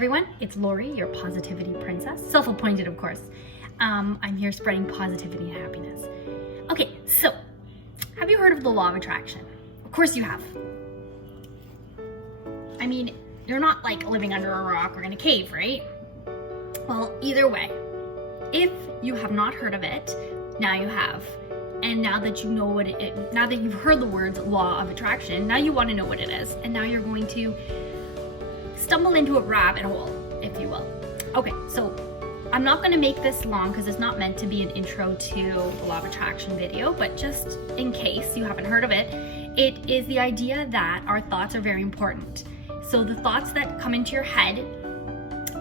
everyone, it's Lori, your positivity princess, self-appointed of course. I'm here spreading positivity and happiness. Okay, so have you heard of the law of attraction? Of course you have. I mean, you're not like living under a rock or in a cave, right? Well, either way, if you have not heard of it, now you have. And now that you know what now that you've heard the words law of attraction, now you want to know what it is. And now you're going to stumble into a rabbit hole, if you will. Okay, so I'm not going to make this long because it's not meant to be an intro to the law of attraction video, but just in case you haven't heard of it, it is the idea that our thoughts are very important. So the thoughts that come into your head,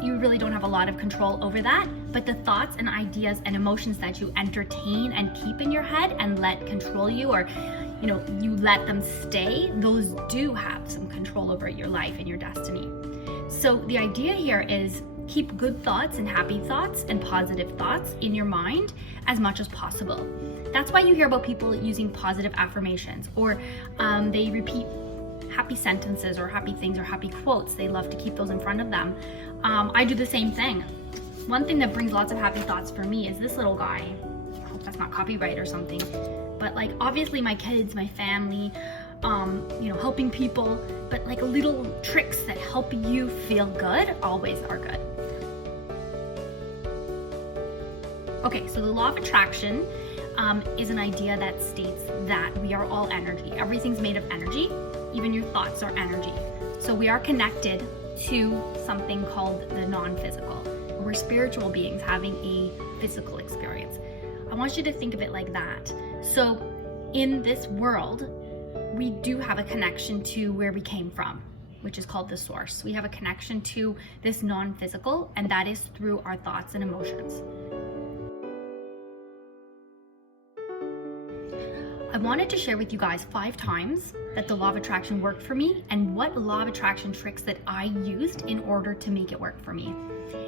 you really don't have a lot of control over that, but the thoughts and ideas and emotions that you entertain and keep in your head and let control you, or you let them stay, those do have some control over your life and your destiny. So the idea here is keep good thoughts and happy thoughts and positive thoughts in your mind as much as possible. That's why you hear about people using positive affirmations, or they repeat happy sentences or happy things or happy quotes. They love to keep those in front of them. I do the same thing. One thing that brings lots of happy thoughts for me is this little guy. I hope that's not copyright or something. But like obviously my kids, my family, helping people, but like little tricks that help you feel good always are good. Okay, so the law of attraction is an idea that states that we are all energy. Everything's made of energy. Even your thoughts are energy. So we are connected to something called the non-physical. We're spiritual beings having a physical experience. I want you to think of it like that. So in this world, we do have a connection to where we came from, which is called the source. We have a connection to this non-physical, and that is through our thoughts and emotions. I wanted to share with you guys 5 times that the law of attraction worked for me and what law of attraction tricks that I used in order to make it work for me,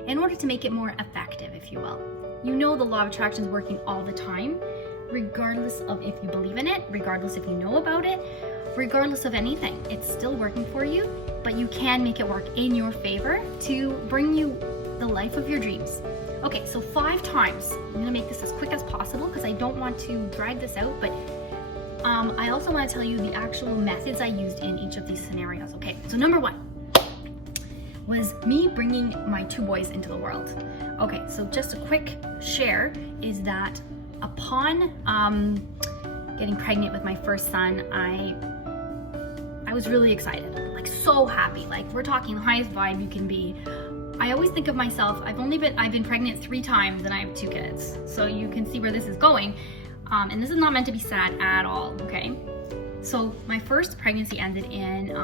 in order to make it more effective, if you will. You know the law of attraction is working all the time, regardless of if you believe in it, regardless if you know about it, regardless of anything. It's still working for you, but you can make it work in your favor to bring you the life of your dreams. Okay, so 5 times. I'm gonna make this as quick as possible because I don't want to drag this out, but I also want to tell you the actual methods I used in each of these scenarios. Okay, so number 1 was me bringing my 2 boys into the world. Okay, so just a quick share is that upon getting pregnant with my first son, I was really excited, like so happy. Like we're talking the highest vibe you can be. I always think of myself, I've been pregnant 3 times and I have 2 kids. So you can see where this is going. And this is not meant to be sad at all, okay? So my first pregnancy ended in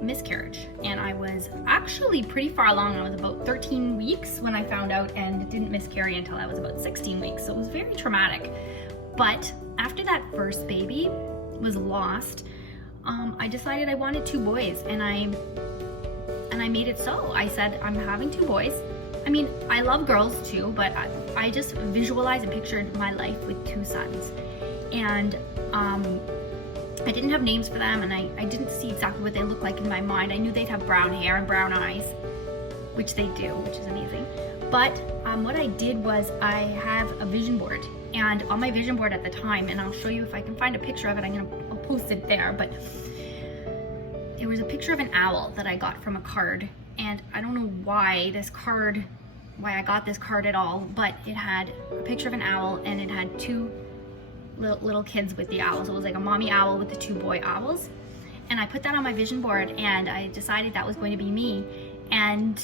miscarriage, and I was actually pretty far along. I was about 13 weeks when I found out, and didn't miscarry until I was about 16 weeks. So it was very traumatic. But after that first baby was lost, I decided I wanted 2 boys, and I made it so. I said, I'm having 2 boys. I mean, I love girls too, but I just visualized and pictured my life with 2 sons. And I didn't have names for them, and I didn't see exactly what they looked like in my mind. I knew they'd have brown hair and brown eyes, which they do, which is amazing. But what I did was I have a vision board, and on my vision board at the time, and I'll show you if I can find a picture of it, I'll post it there, but there was a picture of an owl that I got from a card. And I don't know why I got this card at all, but it had a picture of an owl and it had 2 little kids with the owls. It was like a mommy owl with the 2 boy owls. And I put that on my vision board, and I decided that was going to be me. And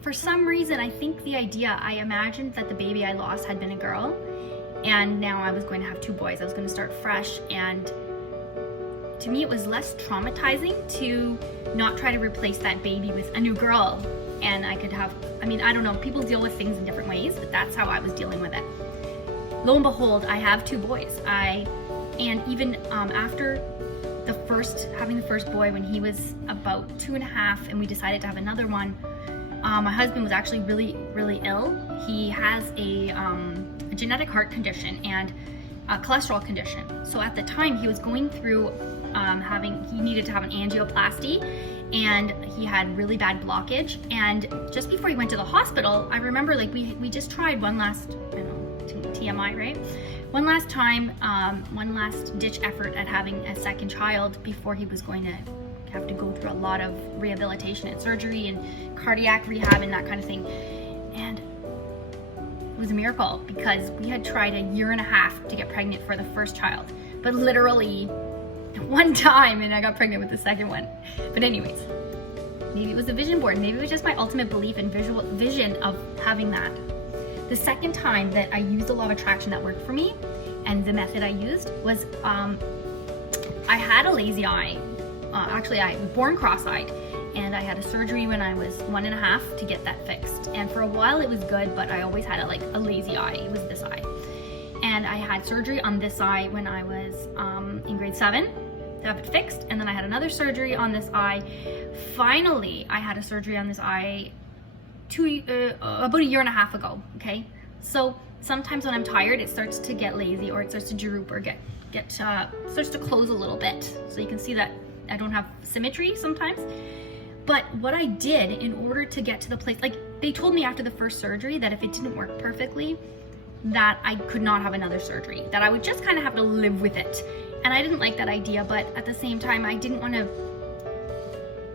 for some reason, I think I imagined that the baby I lost had been a girl, and now I was going to have 2 boys. I was going to start fresh, and to me, it was less traumatizing to not try to replace that baby with a new girl. And I could have, I don't know, people deal with things in different ways, but that's how I was dealing with it. Lo and behold, I have 2 boys. And even after having the first boy, when he was about 2.5 and we decided to have another one, my husband was actually really, really ill. He has a genetic heart condition, and a cholesterol condition. So at the time he was going through he needed to have an angioplasty, and he had really bad blockage. And just before he went to the hospital, I remember like we just tried one last, I don't know, TMI, right? One last time, one last ditch effort at having a second child before he was going to have to go through a lot of rehabilitation and surgery and cardiac rehab and that kind of thing. And it was a miracle, because we had tried a year and a half to get pregnant for the first child, but literally one time, and I got pregnant with the second one. But anyways, maybe it was the vision board. Maybe it was just my ultimate belief and vision of having that. The second time that I used the law of attraction that worked for me, and the method I used was, I had a lazy eye. Actually, I was born cross-eyed, and I had a surgery when I was 1.5 to get that fixed. And for a while it was good, but I always had a lazy eye. It was this eye. And I had surgery on this eye when I was in grade 7 to have it fixed. And then I had another surgery on this eye. Finally, I had a surgery on this eye about a year and a half ago, okay? So sometimes when I'm tired, it starts to get lazy, or it starts to droop, or starts to close a little bit. So you can see that I don't have symmetry sometimes. But what I did in order to get to the place, like they told me after the first surgery that if it didn't work perfectly, that I could not have another surgery, that I would just kind of have to live with it. And I didn't like that idea, but at the same time, I didn't want to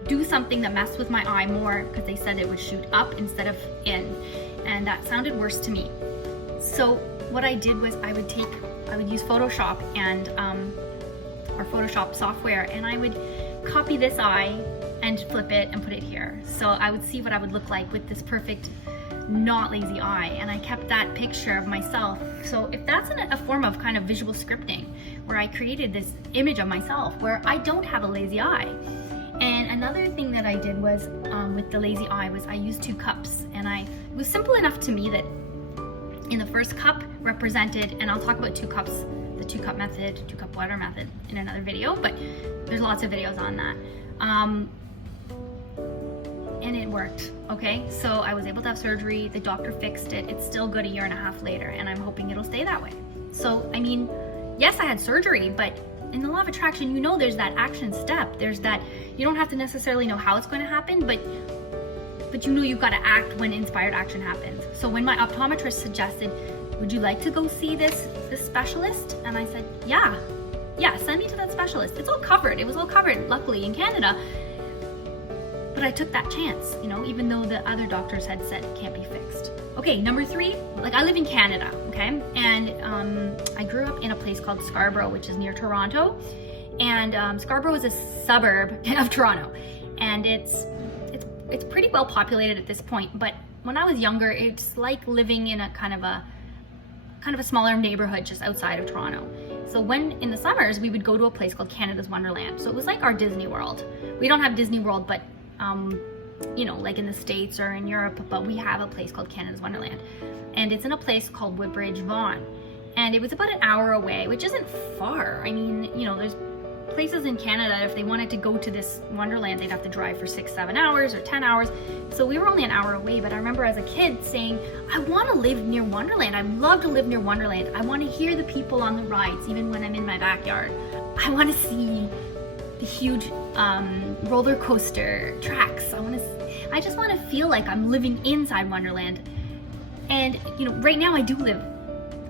do something that messed with my eye more, because they said it would shoot up instead of in, and that sounded worse to me. So what I did was I would use Photoshop and or Photoshop software, and I would copy this eye and flip it and put it here. So I would see what I would look like with this perfect, not lazy eye, and I kept that picture of myself. So if that's a form of kind of visual scripting, where I created this image of myself where I don't have a lazy eye. And another thing that I did was with the lazy eye was I used 2 cups, and it was simple enough to me that in the first cup represented, and I'll talk about 2 cups, the 2-cup method, 2-cup water method in another video, but there's lots of videos on that. And it worked, okay? So I was able to have surgery, the doctor fixed it, it's still good a year and a half later, and I'm hoping it'll stay that way. So, I mean, yes, I had surgery, but in the law of attraction, you know there's that action step. There's that, you don't have to necessarily know how it's going to happen, but you know you've got to act when inspired action happens. So when my optometrist suggested, would you like to go see this specialist? And I said, yeah, send me to that specialist. It's all covered. It was all covered, luckily, in Canada. But I took that chance, you know, even though the other doctors had said it can't be fixed. Okay, number 3, like I live in Canada, okay? And I grew up in a place called Scarborough, which is near Toronto. And Scarborough is a suburb of Toronto. And it's pretty well populated at this point. But when I was younger, it's like living in a kind of a smaller neighborhood just outside of Toronto. So when in the summers, we would go to a place called Canada's Wonderland. So it was like our Disney World. We don't have Disney World, but you know, like in the States or in Europe, but we have a place called Canada's Wonderland. And it's in a place called Woodbridge, Vaughan. And it was about an hour away, which isn't far. I mean, you know, there's places in Canada, if they wanted to go to this Wonderland, they'd have to drive for 6-7 hours or 10 hours. So we were only an hour away, but I remember as a kid saying, I want to live near Wonderland. I'd love to live near Wonderland. I want to hear the people on the rides, even when I'm in my backyard. I want to see the huge roller coaster tracks. I just want to feel like I'm living inside Wonderland. And you know, right now I do live,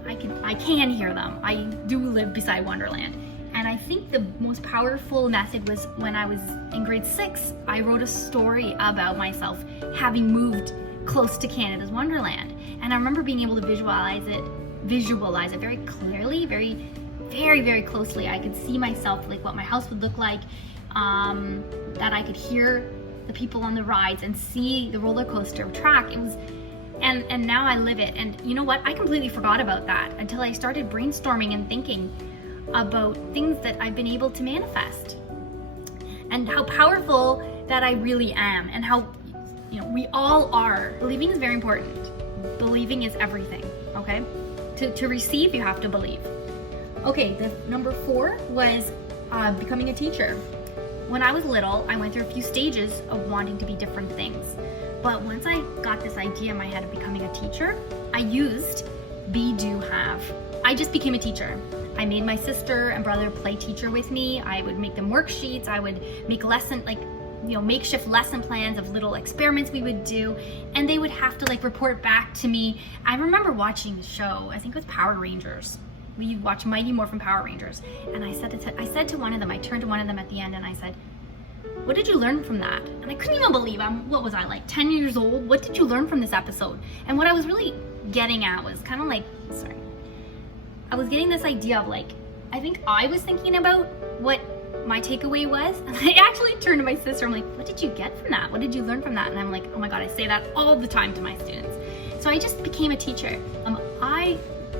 I can hear them. I do live beside Wonderland. And I think the most powerful method was when I was in grade 6, I wrote a story about myself having moved close to Canada's Wonderland. And I remember being able to visualize it very clearly, very closely. I could see myself, like what my house would look like, that I could hear the people on the rides and see the roller coaster track. It was, and now I live it. And you know what? I completely forgot about that until I started brainstorming and thinking about things that I've been able to manifest, and how powerful that I really am, and how, you know, we all are. Believing is very important. Believing is everything, okay? To receive, you have to believe. Okay, the number 4 was becoming a teacher. When I was little, I went through a few stages of wanting to be different things. But once I got this idea in my head of becoming a teacher, I used be, do, have. I just became a teacher. I made my sister and brother play teacher with me. I would make them worksheets. I would make makeshift lesson plans of little experiments we would do, and they would have to report back to me. I remember watching the show, I think it was Power Rangers. We watched Mighty Morphin Power Rangers, and I said to one of them, I turned to one of them at the end and I said, "What did you learn from that?" And I couldn't even believe what was I, 10 years old? What did you learn from this episode? And what I was really getting at was kind of I was getting this idea of I think I was thinking about what my takeaway was, and I actually turned to my sister. I'm like, "What did you get from that? What did you learn from that?" And I'm like, "Oh my God, I say that all the time to my students." So I just became a teacher. I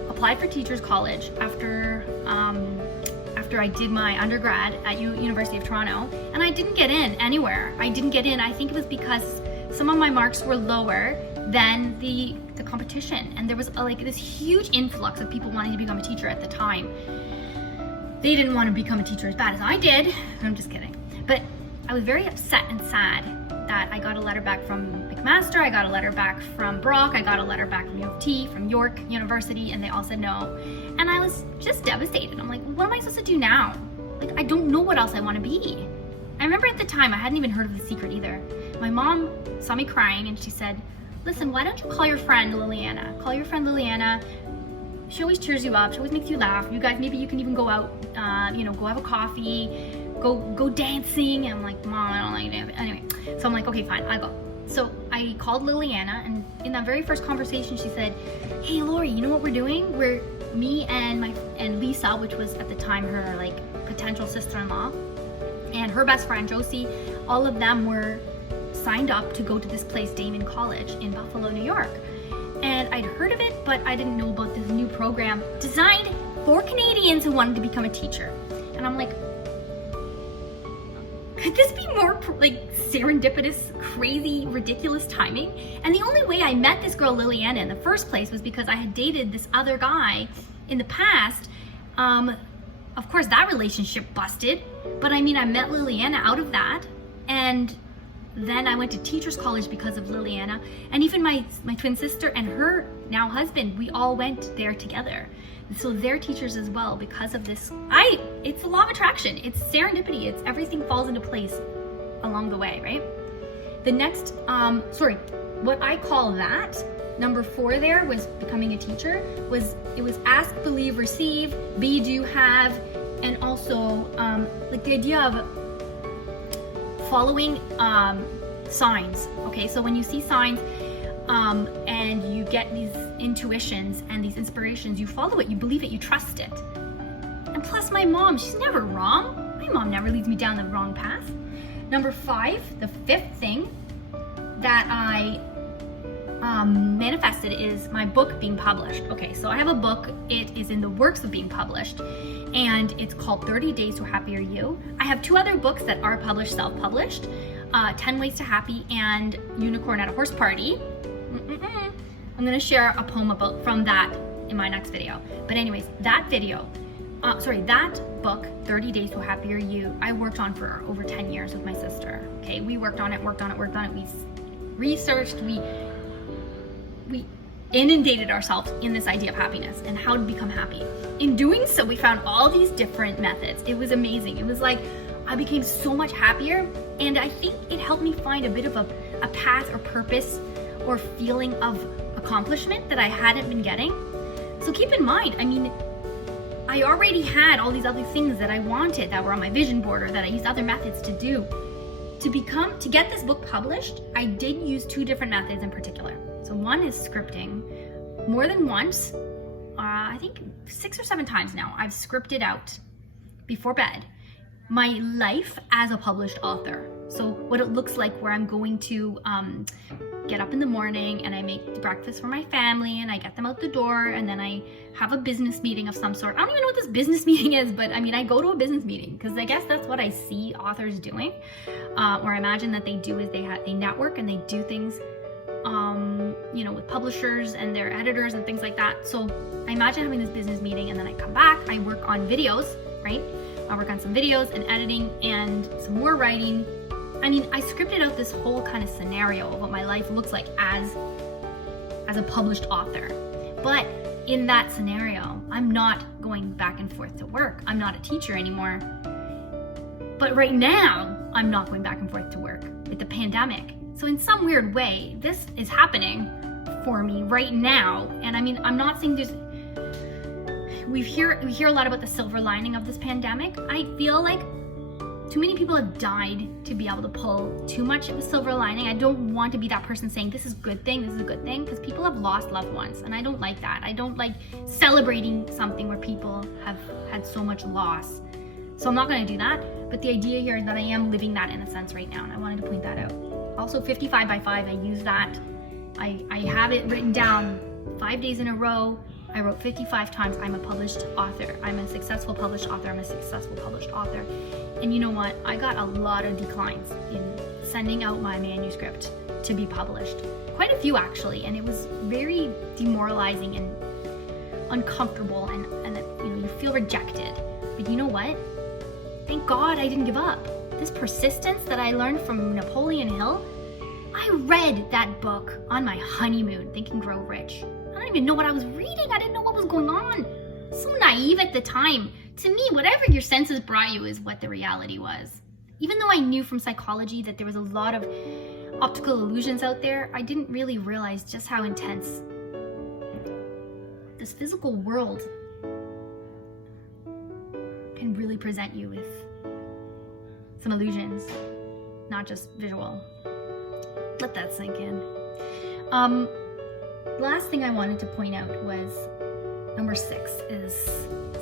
applied for Teachers College after I did my undergrad at University of Toronto, and I didn't get in anywhere. I didn't get in. I think it was because some of my marks were lower than the competition, and there was this huge influx of people wanting to become a teacher at the time. They didn't want to become a teacher as bad as I did. I'm just kidding. But I was very upset and sad that I got a letter back from McMaster, I got a letter back from Brock, I got a letter back from U of T, from York University, and they all said no. And I was just devastated. I'm like, what am I supposed to do now? I don't know what else I want to be. I remember at the time, I hadn't even heard of The Secret either. My mom saw me crying and she said, "Listen, why don't you call your friend Liliana? Call your friend Liliana. She always cheers you up. She always makes you laugh. You guys, maybe you can even go out, go have a coffee, go dancing." And I'm like, "Mom, I don't like dancing." Anyway, so I'm like, "Okay, fine, I'll go." So I called Liliana, and in that very first conversation, she said, "Hey, Lori, you know what we're doing? Me and Lisa, which was at the time her potential sister-in-law, and her best friend Josie, all of them were signed up to go to this place, Damon College in Buffalo, New York. And I'd heard of it, but I didn't know about this new program designed for Canadians who wanted to become a teacher." And I'm like, could this be more serendipitous, crazy, ridiculous timing? And the only way I met this girl Liliana in the first place was because I had dated this other guy in the past. Of course, that relationship busted, but I met Liliana out of that, and then I went to Teachers College because of Liliana, and even my twin sister and her now husband, we all went there together. So they're teachers as well because of this. It's the law of attraction. It's serendipity. It's everything falls into place along the way, right? The next, what I call that, number 4 there was becoming a teacher, it was ask, believe, receive, be, do, have, and also the idea of following signs. Okay, so when you see signs and you get these intuitions and these inspirations, you follow it, you believe it, you trust it. And plus my mom, she's never wrong. My mom never leads me down the wrong path. Number 5, the 5th thing that I manifested is my book being published. Okay, so I have a book, it is in the works of being published, and it's called 30 Days to Happier You. I have 2 other books that are published, self-published, 10 Ways to Happy and Unicorn at a Horse Party. I'm gonna share a poem from that in my next video. But anyways, that book, 30 Days to Happier You, I worked on for over 10 years with my sister. Okay, we worked on it. We researched, we inundated ourselves in this idea of happiness and how to become happy. In doing so, we found all these different methods. It was amazing. It was I became so much happier, and I think it helped me find a bit of a path or purpose or feeling of accomplishment that I hadn't been getting. So keep in mind, I already had all these other things that I wanted that were on my vision board, or that I used other methods to do. To get this book published, I did use 2 different methods in particular. So one is scripting. More than once, I think 6 or 7 times now, I've scripted out before bed my life as a published author. So what it looks like, where I'm going to get up in the morning and I make breakfast for my family and I get them out the door, and then I have a business meeting of some sort. I don't even know what this business meeting is, but I go to a business meeting because I guess that's what I see authors doing, or I imagine that they do is they network and they do things with publishers and their editors and things like that. So I imagine having this business meeting, and then I come back, I work on videos, right? I work on some videos and editing and some more writing. I scripted out this whole kind of scenario of what my life looks like as a published author. But in that scenario, I'm not going back and forth to work. I'm not a teacher anymore. But right now, I'm not going back and forth to work with the pandemic. So in some weird way, this is happening for me right now. And I mean, I'm not saying we hear a lot about the silver lining of this pandemic. I feel like too many people have died to be able to pull too much of a silver lining. I don't want to be that person saying this is a good thing, because people have lost loved ones, and I don't like that. I don't like celebrating something where people have had so much loss. So I'm not going to do that. But the idea here is that I am living that in a sense right now, and I wanted to point that out. Also, 55 by 5, I use that. I have it written down 5 days in a row. I wrote 55 times. I'm a published author. I'm a successful published author. I'm a successful published author. And you know what? I got a lot of declines in sending out my manuscript to be published. Quite a few actually. And it was very demoralizing and uncomfortable, and you feel rejected. But you know what? Thank God I didn't give up. This persistence that I learned from Napoleon Hill, I read that book on my honeymoon, Think and Grow Rich. I don't even know what I was reading. I didn't know what was going on. So naive at the time. To me, whatever your senses brought you is what the reality was. Even though I knew from psychology that there was a lot of optical illusions out there, I didn't really realize just how intense this physical world can really present you with some illusions, not just visual. Let that sink in. Last thing I wanted to point out was number 6 is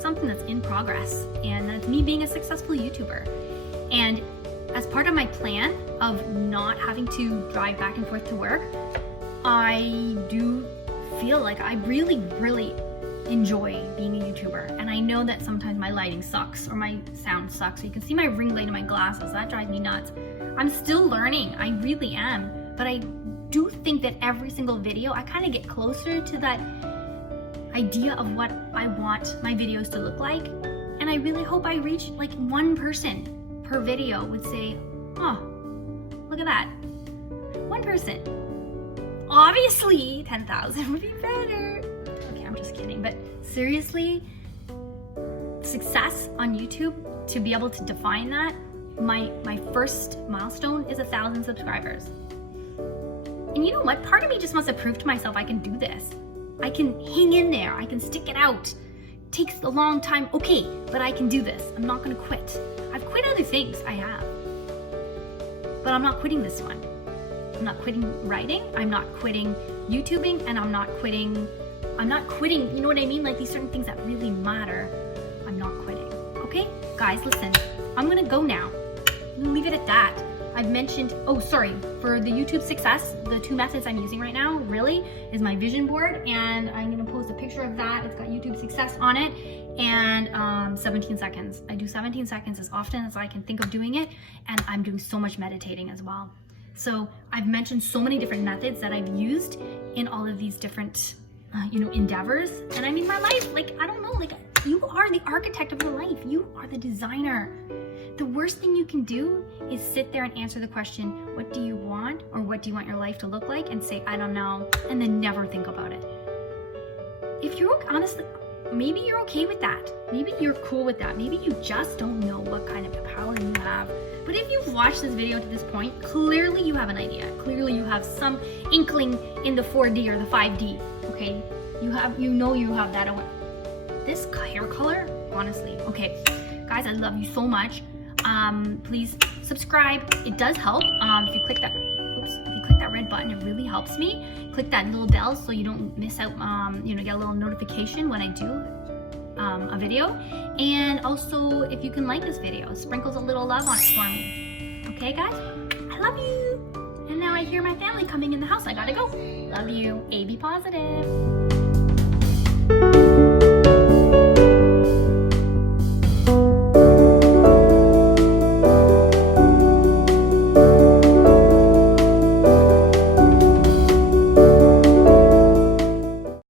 something that's in progress, and that's me being a successful YouTuber. And as part of my plan of not having to drive back and forth to work, I do feel like I really, really enjoy being a YouTuber. And I know that sometimes my lighting sucks or my sound sucks. So you can see my ring light in my glasses. That drives me nuts. I'm still learning. I really am. But I do think that every single video, I kind of get closer to that idea of what I want my videos to look like. And I really hope I reach like one person per video would say, oh, look at that. One person. Obviously, 10,000 would be better. Okay, I'm just kidding. But seriously, success on YouTube, to be able to define that, my first milestone is 1,000 subscribers. And you know what? Part of me just wants to prove to myself I can do this. I can hang in there. I can stick it out. It takes a long time. Okay, but I can do this. I'm not going to quit. I've quit other things. I have. But I'm not quitting this one. I'm not quitting writing. I'm not quitting YouTubing. And I'm not quitting, you know what I mean? Like these certain things that really matter. I'm not quitting. Okay? Guys, listen. I'm going to go now. I'm going to leave it at that. I've mentioned, for the YouTube success, the 2 methods I'm using right now really is my vision board, and I'm going to post a picture of that. It's got YouTube success on it, and 17 seconds. I do 17 seconds as often as I can think of doing it, and I'm doing so much meditating as well. So I've mentioned so many different methods that I've used in all of these different, endeavors. And I mean, my life, like, I don't know, like, you are the architect of your life. You are the designer. The worst thing you can do is sit there and answer the question, what do you want, or what do you want your life to look like, and say, I don't know, and then never think about it. If you're honestly, maybe you're okay with that. Maybe you're cool with that. Maybe you just don't know what kind of power you have. But if you've watched this video to this point, clearly you have an idea. Clearly you have some inkling in the 4D or the 5D, okay? You have that. This hair color, honestly. Okay, guys, I love you so much. Please subscribe. It does help. If you click that red button, it really helps me. Click that little bell so you don't miss out, get a little notification when I do a video. And also, if you can like this video, sprinkles a little love on it for me. Okay, guys? I love you. And now I hear my family coming in the house. I gotta go. Love you. A, be positive.